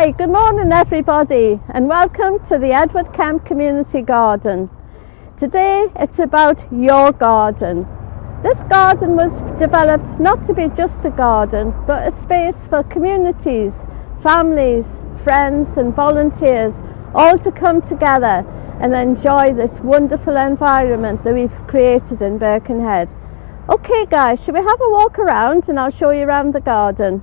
Hi, good morning everybody and welcome to the Edward Kemp Community Garden. Today it's about your garden. This garden was developed not to be just a garden but a space for communities, families, friends and volunteers all to come together and enjoy this wonderful environment that we've created in Birkenhead. Okay guys, shall we have a walk around and I'll show you around the garden.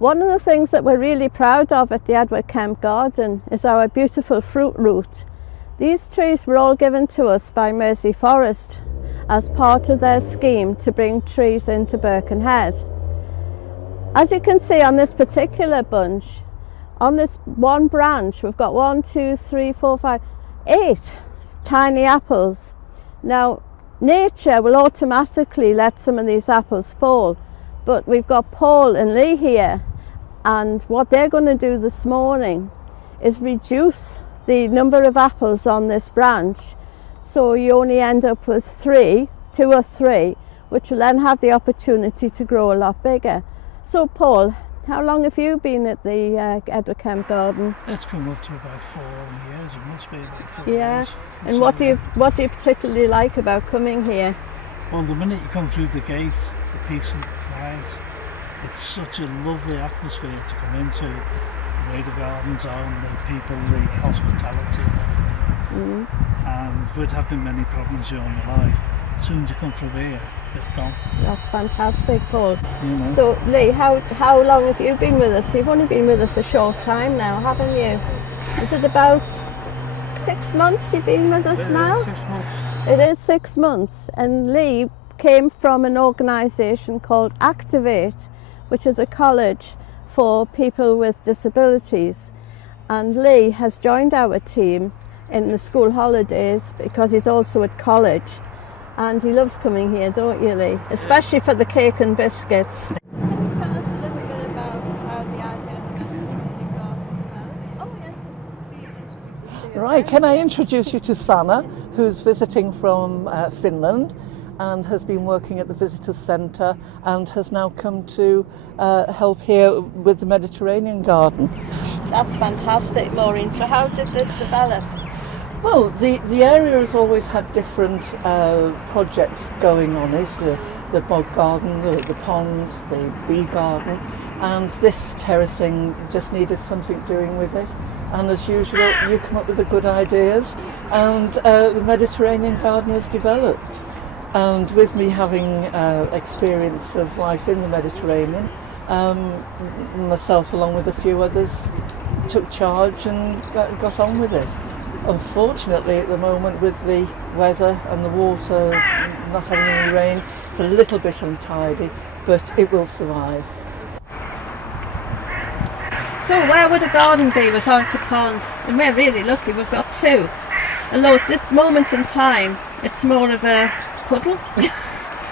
One of the things that we're really proud of at the Edward Kemp Garden is our beautiful fruit root. These trees were all given to us by Mersey Forest as part of their scheme to bring trees into Birkenhead. As you can see on this particular bunch, on this one branch, we've got 8 tiny apples. Now, nature will automatically let some of these apples fall, but we've got Paul and Lee here, and what they're going to do this morning is reduce the number of apples on this branch, so you only end up with 2 or 3, which will then have the opportunity to grow a lot bigger. So Paul, how long have you been at the Edward Kemp Garden? It's come up to about 4 years, it must be about 4 yeah. years. And so, what do you particularly like about coming here? Well, the minute you come through the gate, the peace and quiet, it's such a lovely atmosphere to come into, the way the gardens are and the people, the hospitality and everything. And with having many problems during your life, as soon as you come through here, it's gone. That's fantastic, Paul. You know. So Lee, how long have you been with us? You've only been with us a short time now, haven't you? Is it about 6 months you've been with us now? 6 months. It is 6 months, and Lee came from an organisation called Activate, which is a college for people with disabilities, and Lee has joined our team in the school holidays because he's also at college, and he loves coming here, don't you, Lee? Especially for the cake and biscuits. Can you tell us a little bit about how the idea of the Mediterranean Garden developed? Oh yes, please introduce us to your Right, friend. can I introduce you to Sanna, who's visiting from Finland and has been working at the Visitors Centre and has now come to help here with the Mediterranean Garden. That's fantastic, Maureen. So how did this develop? Well, the area has always had different projects going on it, the bog garden, the pond, the bee garden, and this terracing just needed something doing with it. And as usual, you come up with the good ideas, and the Mediterranean garden has developed. And with me having experience of life in the Mediterranean, myself along with a few others took charge and got on with it. Unfortunately at the moment with the weather and the water not having any rain, it's a little bit untidy, but it will survive. So where would a garden be without a pond? And we're really lucky, we've got 2. Although at this moment in time it's more of a puddle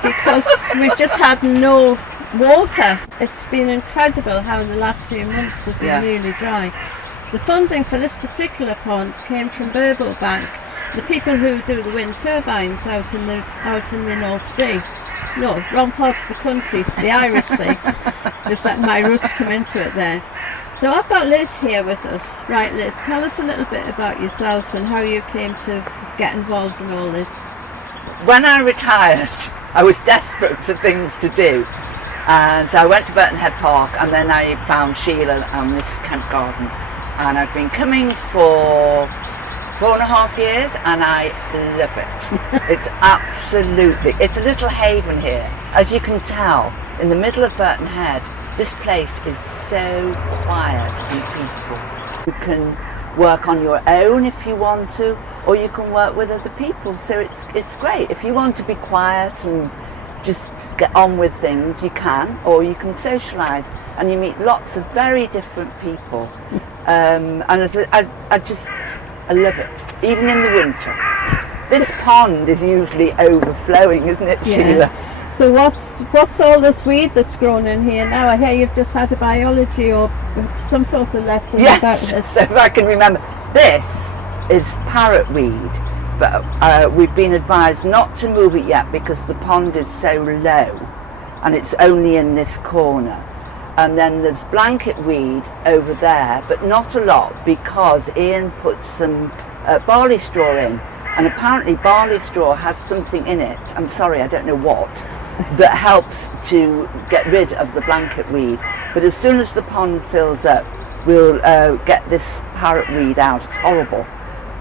because we've just had no water. It's been incredible how the last few months have been really dry. The funding for this particular pond came from Burble Bank, the people who do the wind turbines out in the North Sea. No, wrong part of the country, the Irish Sea. Just let my roots come into it there. So I've got Liz here with us. Right, Liz, tell us a little bit about yourself and how you came to get involved in all this. When I retired, I was desperate for things to do, and so I went to Birkenhead Park, and then I found Sheila and this Kemp Garden, and I've been coming for 4.5 years, and I love it. It's a little haven here. As you can tell, in the middle of Birkenhead, this place is so quiet and peaceful. You can work on your own if you want to, or you can work with other people, so it's great. If you want to be quiet and just get on with things, you can, or you can socialise, and you meet lots of very different people. And I love it, even in the winter. This pond is usually overflowing, isn't it, Sheila? So what's all this weed that's grown in here now? I hear you've just had a biology or some sort of lesson about this. So if I can remember, this is parrotweed, but we've been advised not to move it yet because the pond is so low. and it's only in this corner. And then there's blanket weed over there, but not a lot, because Ian put some barley straw in, and apparently barley straw has something in it, I'm sorry, I don't know what, that helps to get rid of the blanket weed. But as soon as the pond fills up, we'll get this parrot weed out. It's horrible,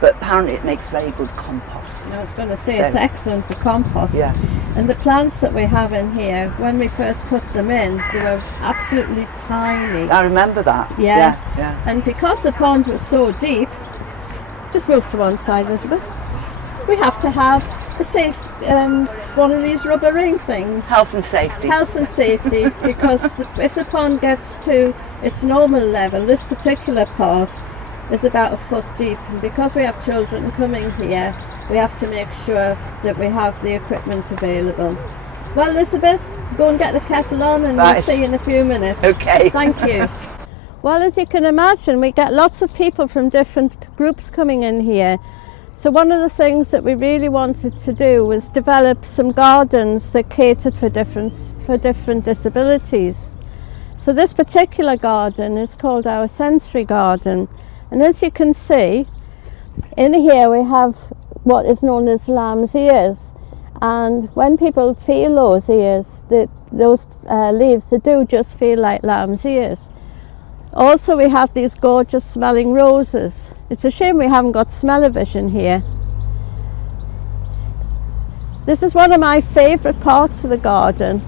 but apparently it makes very good compost. I was going to say, it's excellent for compost. Yeah. And the plants that we have in here, when we first put them in, they were absolutely tiny. I remember that. Yeah. Yeah. And because the pond was so deep, just move to one side, Elizabeth, we have to have a safe, one of these rubber ring things. Health and safety. Health and safety, because if the pond gets to its normal level, this particular part is about a foot deep, and because we have children coming here, we have to make sure that we have the equipment available. Well, Elizabeth, go and get the kettle on, and we'll see you in a few minutes. Okay. Thank you. Well, as you can imagine, we get lots of people from different groups coming in here. So one of the things that we really wanted to do was develop some gardens that catered for different disabilities. So this particular garden is called our sensory garden. And as you can see, in here we have what is known as lamb's ears. And when people feel those ears, those leaves, they do just feel like lamb's ears. Also, we have these gorgeous smelling roses. It's a shame we haven't got smell-o-vision here. This is one of my favourite parts of the garden.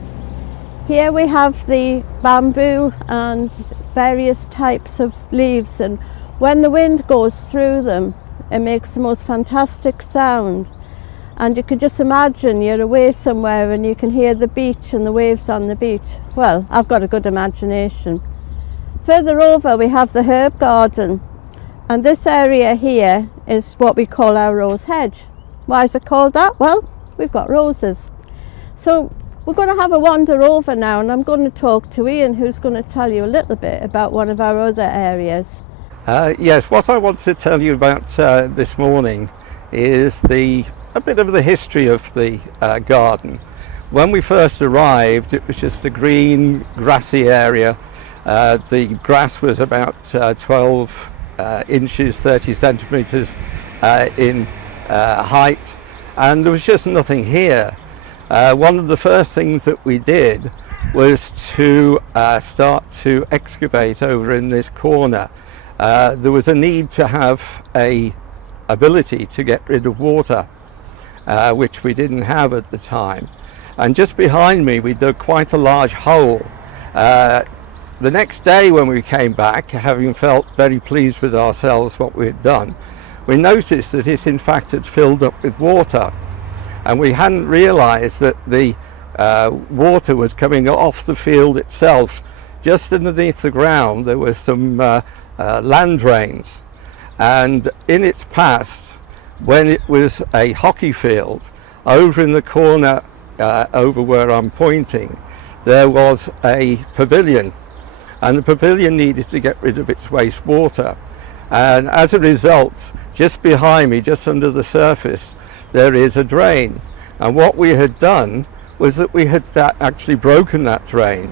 Here we have the bamboo and various types of leaves, and when the wind goes through them, it makes the most fantastic sound. And you can just imagine you're away somewhere and you can hear the beach and the waves on the beach. Well, I've got a good imagination. Further over we have the herb garden, and this area here is what we call our rose hedge. Why is it called that? Well, we've got roses. So we're going to have a wander over now, and I'm going to talk to Ian, who's going to tell you a little bit about one of our other areas. Yes, what I want to tell you about this morning is a bit of the history of the garden. When we first arrived, it was just a green, grassy area. The grass was about 12 inches, 30 centimetres in height, and there was just nothing here. One of the first things that we did was to start to excavate over in this corner. There was a need to have an ability to get rid of water, which we didn't have at the time. And just behind me we dug quite a large hole. The next day when we came back, having felt very pleased with ourselves what we had done, we noticed that it in fact had filled up with water, and we hadn't realized that the water was coming off the field itself. Just underneath the ground there were some land drains, and in its past, when it was a hockey field, over in the corner over where I'm pointing, there was a pavilion, and the pavilion needed to get rid of its wastewater, and as a result, just behind me, just under the surface, there is a drain. And what we had done was that we had actually broken that drain,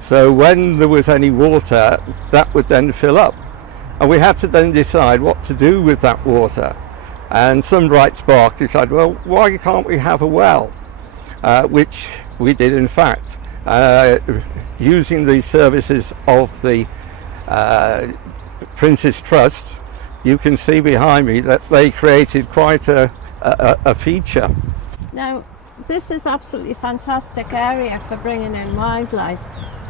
so when there was any water, that would then fill up, and we had to then decide what to do with that water. And some bright spark decided, well, why can't we have a well? Which we did in fact. Using the services of the Prince's Trust, you can see behind me that they created quite a feature. Now, this is absolutely fantastic area for bringing in wildlife.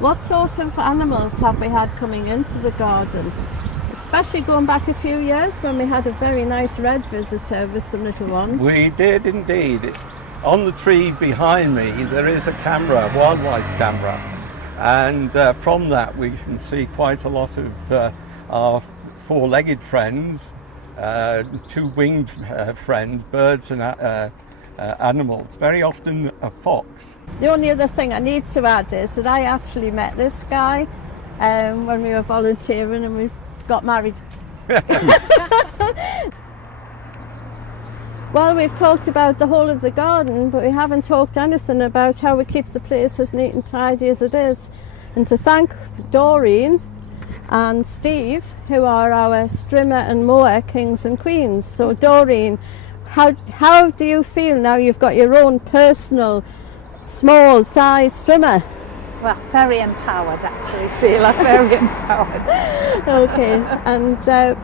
What sort of animals have we had coming into the garden? Especially going back a few years when we had a very nice red visitor with some little ones. We did indeed. On the tree behind me there is a camera, a wildlife camera, and from that we can see quite a lot of our four-legged friends, two-winged friends, birds and animals, very often a fox. The only other thing I need to add is that I actually met this guy when we were volunteering, and we got married. Well, we've talked about the whole of the garden, but we haven't talked anything about how we keep the place as neat and tidy as it is. And to thank Doreen and Steve, who are our strimmer and mower kings and queens. So Doreen, how do you feel now you've got your own personal small size strimmer? Well, very empowered actually, Sheila, very empowered. Okay, and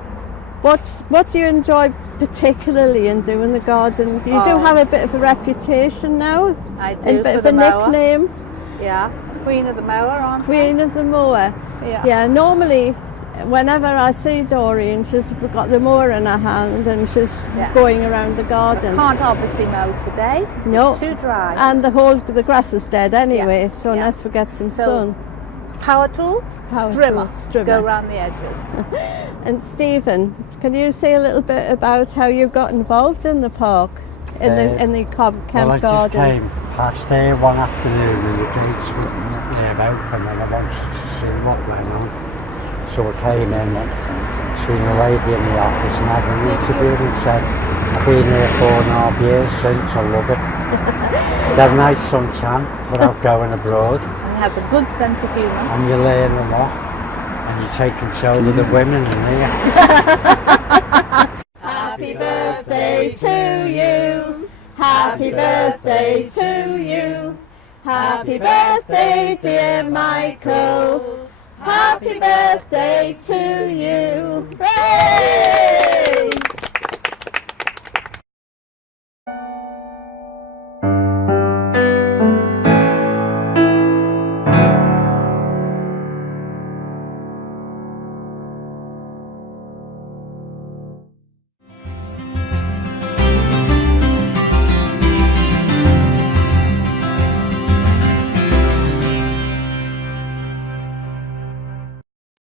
what do you enjoy particularly in doing the garden? You do have a bit of a reputation now. I do, and a bit for of the a mower. nickname. Yeah, Queen of the Mower, aren't Queen of the mower. Yeah. Yeah, normally whenever I see Doreen, she's got the mower in her hand and she's going around the garden. Can't obviously mow today. No. It's too dry. And the grass is dead anyway, so unless we get some sun. Power tool, strimmer. Go around the edges. And Stephen, can you say a little bit about how you got involved in the park, in the Kemp Well, I garden? just came past there one afternoon and the gates were open and I wanted to see what went on. So I came in, seen a lady in the office and had an interview and said, I've been here 4.5 years since, I love it. Got a nice suntan without going abroad. And he has a good sense of humour. And you learn a lot. And you take control of the women in here. Happy birthday to you. Happy birthday to you. Happy birthday, dear Michael. Happy birthday to you. Hooray!